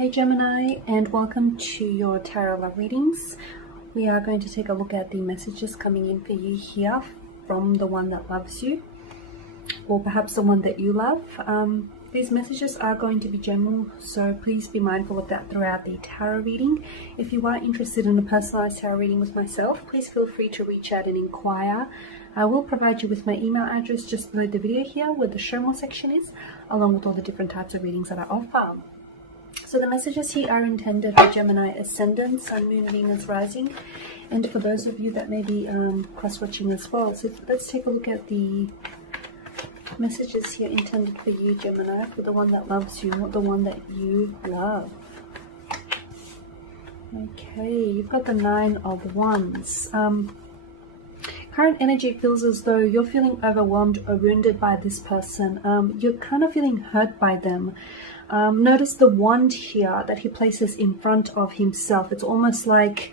Hey Gemini, and welcome to your tarot love readings. We are going to take a look at the messages coming in for you here from the one that loves you, or perhaps the one that you love. These messages are going to be general, so please be mindful of that throughout the tarot reading. If you are interested in a personalized tarot reading with myself, please feel free to reach out and inquire. I will provide you with my email address just below the video here where the show more section is, along with all the different types of readings that I offer. So the messages here are intended for Gemini Ascendant, Sun, Moon, Venus, Rising, and for those of you that may be cross-watching as well. So let's take a look at the messages here intended for you, Gemini, for the one that loves you, not the one that you love. Okay, you've got the Nine of Wands. Current energy feels as though you're feeling overwhelmed or wounded by this person. You're kind of feeling hurt by them. Notice the wand here that he places in front of himself. It's almost like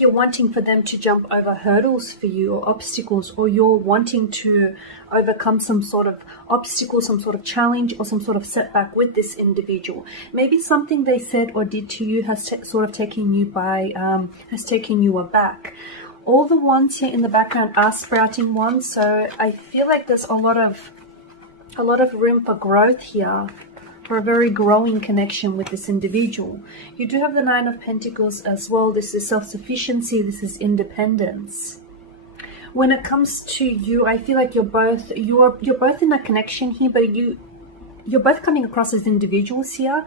you're wanting for them to jump over hurdles for you, or obstacles, or you're wanting to overcome some sort of obstacle, some sort of challenge, or some sort of setback with this individual. Maybe something they said or did to you has sort of taken you aback. All the wands here in the background are sprouting wands, so I feel like there's a lot of room for growth here, for a very growing connection with this individual. You do have the Nine of Pentacles as well. This is self-sufficiency, this is independence. When it comes to you, I feel like you're both in a connection here, but you're both coming across as individuals here.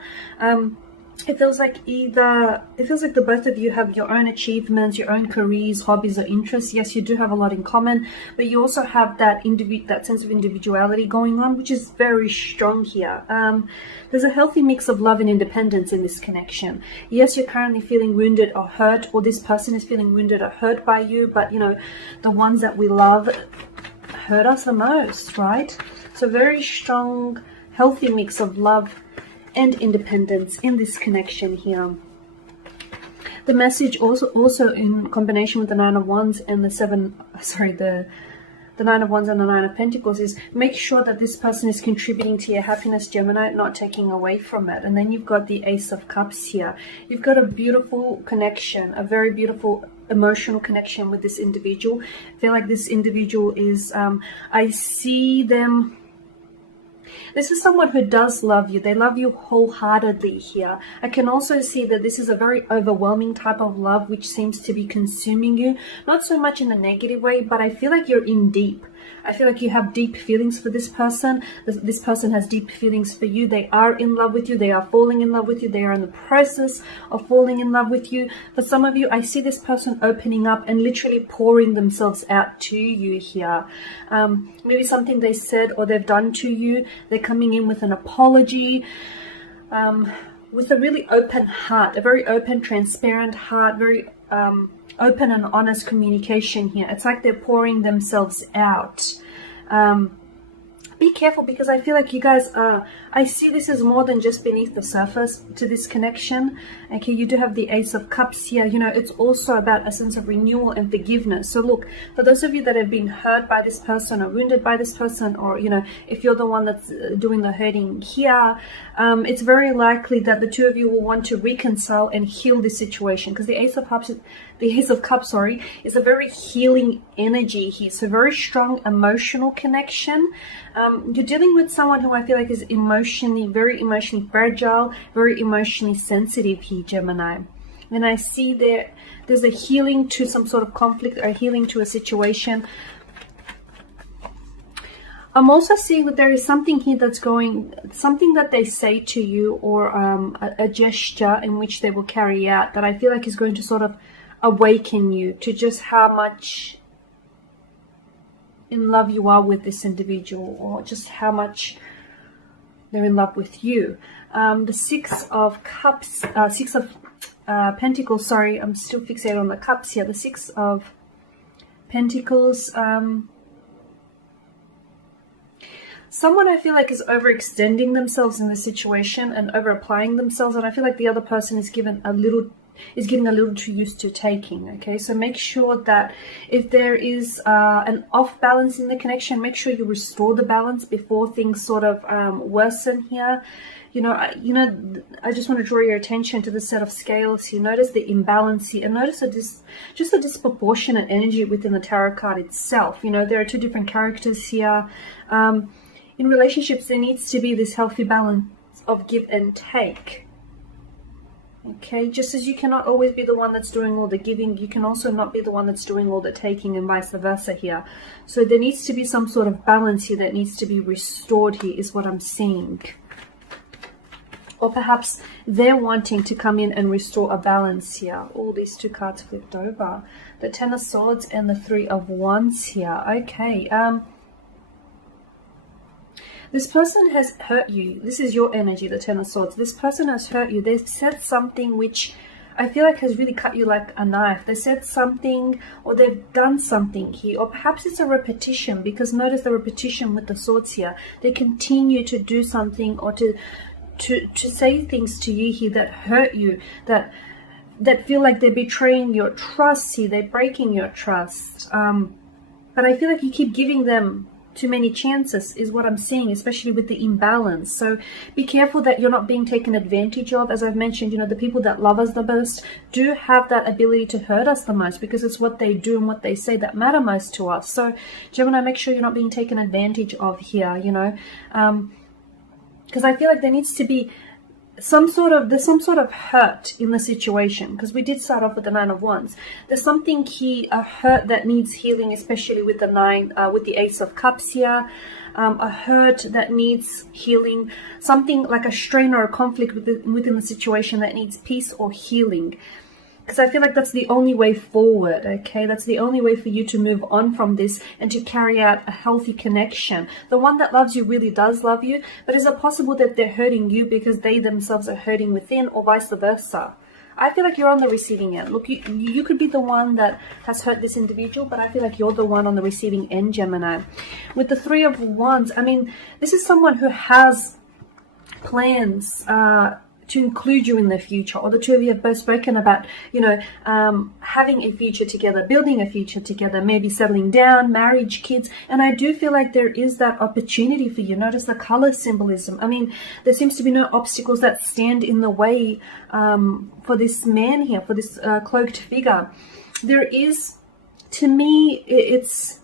It feels like the both of you have your own achievements, your own careers, hobbies, or interests. Yes, you do have a lot in common, but you also have that sense of individuality going on, which is very strong here. There's a healthy mix of love and independence in this connection. Yes, you're currently feeling wounded or hurt, or this person is feeling wounded or hurt by you, but you know, the ones that we love hurt us the most, right? So very strong, healthy mix of love and independence in this connection here. The message also in combination with the Nine of Wands and the Nine of Wands and the Nine of Pentacles is make sure that this person is contributing to your happiness, Gemini, not taking away from it. And then you've got the Ace of Cups here. You've got a beautiful connection, a very beautiful emotional connection with this individual. I feel like this individual is, I see them. This is someone who does love you. They love you wholeheartedly here. I can also see that this is a very overwhelming type of love which seems to be consuming you. Not so much in a negative way, but I feel like you're in deep. I feel like you have deep feelings for this person. This person has deep feelings for you. They are in love with you. They are falling in love with you. They are in the process of falling in love with you. For some of you, I see this person opening up and literally pouring themselves out to you here. Maybe something they said or they've done to you. They're coming in with an apology, with a really open heart, a very open, transparent heart, very open and honest communication here. It's like they're pouring themselves out. Be careful, because I feel like you guys I see this is more than just beneath the surface to this connection. Okay, you do have the Ace of Cups here. You know, it's also about a sense of renewal and forgiveness. So look, for those of you that have been hurt by this person or wounded by this person, or you know, if you're the one that's doing the hurting here, it's very likely that the two of you will want to reconcile and heal this situation, because the Ace of Cups is a very healing energy here. So very strong emotional connection. You're dealing with someone who I feel like is very emotionally fragile, very emotionally sensitive here, Gemini. And I see there's a healing to some sort of conflict, or healing to a situation. I'm also seeing that there is something here something that they say to you, or a gesture in which they will carry out, that I feel like is going to sort of awaken you to just how much in love you are with this individual, or just how much they're in love with you. The Six of Pentacles, sorry, I'm still fixated on the cups here. The Six of Pentacles, someone I feel like is overextending themselves in this situation and over applying themselves, and I feel like the other person is given a little is getting a little too used to taking. Okay, so make sure that if there is an off balance in the connection, make sure you restore the balance before things sort of worsen here. I just want to draw your attention to the set of scales here. Notice the imbalance here, and notice just a disproportionate energy within the tarot card itself. There are two different characters here. In relationships, there needs to be this healthy balance of give and take. Okay, just as you cannot always be the one that's doing all the giving, you can also not be the one that's doing all the taking, and vice versa here. So there needs to be some sort of balance here that needs to be restored here, is what I'm seeing. Or perhaps they're wanting to come in and restore a balance here. All these two cards flipped over. The Ten of Swords and the Three of Wands here. Okay, this person has hurt you. This is your energy, the Ten of Swords. This person has hurt you. They've said something which I feel like has really cut you like a knife. They said something, or they've done something here. Or perhaps it's a repetition, because notice the repetition with the swords here. They continue to do something, or to say things to you here that hurt you, that feel like they're betraying your trust here. They're breaking your trust. But I feel like you keep giving them too many chances, is what I'm seeing, especially with the imbalance. So be careful that you're not being taken advantage of. As I've mentioned, the people that love us the most do have that ability to hurt us the most, because it's what they do and what they say that matter most to us. So Gemini, make sure you're not being taken advantage of here, because I feel like there needs to be some sort of hurt in the situation, because we did start off with the Nine of Wands. There's something here, a hurt that needs healing, especially with the Ace of Cups here. A hurt that needs healing, something like a strain or a conflict within the situation that needs peace or healing. Because I feel like that's the only way forward, okay? That's the only way for you to move on from this and to carry out a healthy connection. The one that loves you really does love you, but is it possible that they're hurting you because they themselves are hurting within, or vice versa? I feel like you're on the receiving end. Look, you could be the one that has hurt this individual, but I feel like you're the one on the receiving end, Gemini. With the Three of Wands, I mean, this is someone who has plans to include you in the future, or the two of you have both spoken about, having a future together, building a future together, maybe settling down, marriage, kids. And I do feel like there is that opportunity for you. Notice the color symbolism. I mean, there seems to be no obstacles that stand in the way for this man here, for this cloaked figure. There is, to me, it's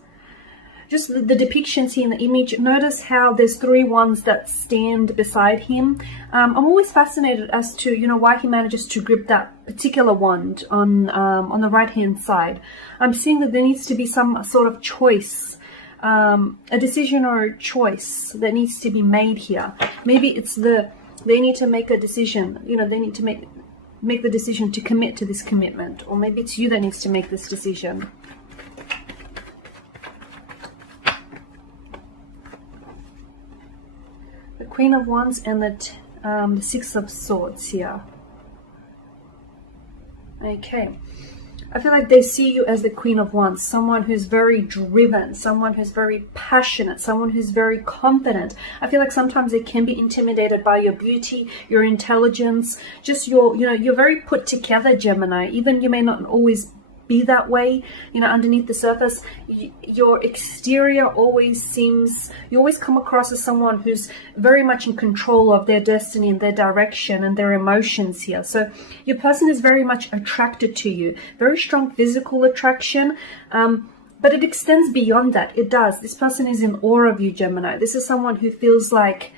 just the depictions here in the image. Notice how there's three wands that stand beside him. I'm always fascinated as to, why he manages to grip that particular wand on the right hand side. I'm seeing that there needs to be some sort of choice, a decision or a choice that needs to be made here. Maybe it's they need to make a decision. They need to make the decision to commit to this commitment, or maybe it's you that needs to make this decision. The Queen of Wands and the Six of Swords here. Okay. I feel like they see you as the Queen of Wands, someone who's very driven, someone who's very passionate, someone who's very confident. I feel like sometimes they can be intimidated by your beauty, your intelligence, just you're very put together, Gemini. Even you may not always be that way, underneath the surface. Your exterior always seems, you always come across as someone who's very much in control of their destiny and their direction and their emotions here. So your person is very much attracted to you, very strong physical attraction, but it extends beyond that. It does. This person is in awe of you, Gemini. This is someone who feels like,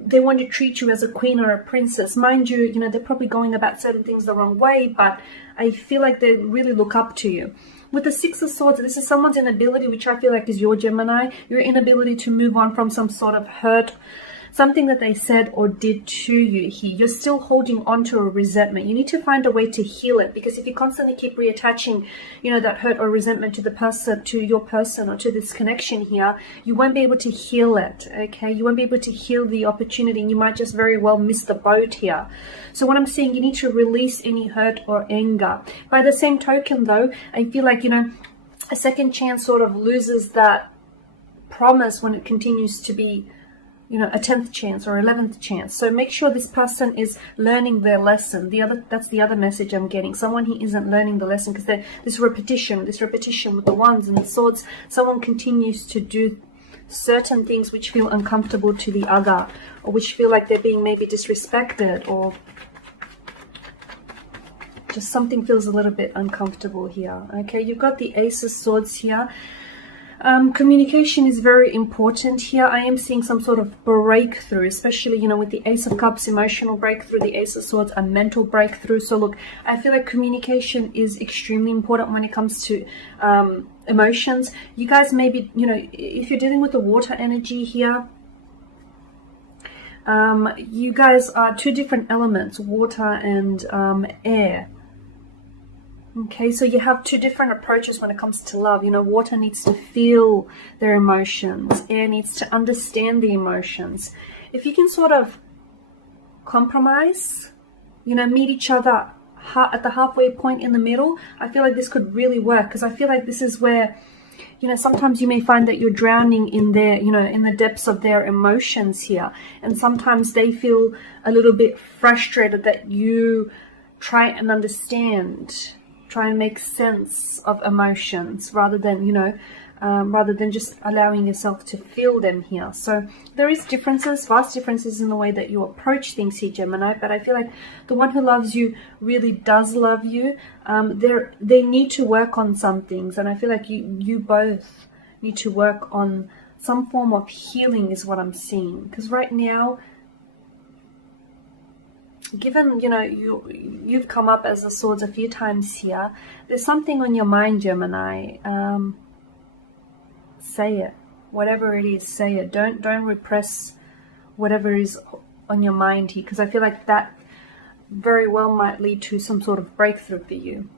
they want to treat you as a queen or a princess. Mind you, they're probably going about certain things the wrong way, but I feel like they really look up to you. With the Six of Swords, this is someone's inability, which I feel like is your Gemini, your inability to move on from some sort of hurt, something that they said or did to you here. You're still holding on to a resentment. You need to find a way to heal it, because if you constantly keep reattaching, that hurt or resentment to the person, to your person, or to this connection here, you won't be able to heal it, okay? You won't be able to heal the opportunity, and you might just very well miss the boat here. So what I'm saying, you need to release any hurt or anger. By the same token, though, I feel like, a second chance sort of loses that promise when it continues to be you know, a 10th chance or 11th chance. So make sure this person is learning their lesson. That's the other message I'm getting. Someone who isn't learning the lesson, because this repetition with the wands and the swords, someone continues to do certain things which feel uncomfortable to the other, or which feel like they're being maybe disrespected, or just something feels a little bit uncomfortable here. Okay, you've got the Ace of Swords here. Communication is very important here. I am seeing some sort of breakthrough, especially, you know, with the Ace of Cups, emotional breakthrough, the Ace of Swords, a mental breakthrough. So look, I feel like communication is extremely important when it comes to emotions. You guys maybe, you know, if you're dealing with the water energy here, you guys are two different elements, water and air. Okay, so you have two different approaches when it comes to love. You know, water needs to feel their emotions. Air needs to understand the emotions. If you can sort of compromise, you know, meet each other at the halfway point in the middle, I feel like this could really work. Because I feel like this is where, you know, sometimes you may find that you're drowning in their, you know, in the depths of their emotions here. And sometimes they feel a little bit frustrated that you try and understand, try and make sense of emotions rather than, you know, rather than just allowing yourself to feel them here. So there is differences, vast differences in the way that you approach things here, Gemini, but I feel like the one who loves you really does love you. They need to work on some things, and I feel like you both need to work on some form of healing is what I'm seeing. Because right now, given, you know, you've come up as the Swords a few times here, there's something on your mind, Gemini. Say it, whatever it is, say it. Don't repress whatever is on your mind here, because I feel like that very well might lead to some sort of breakthrough for you.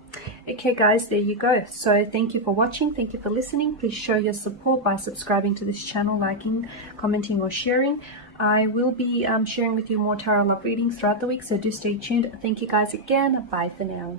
Okay guys, there you go. So thank you for watching, thank you for listening. Please show your support by subscribing to this channel, liking, commenting or sharing. I will be sharing with you more tarot love readings throughout the week, so do stay tuned. Thank you guys again. Bye for now.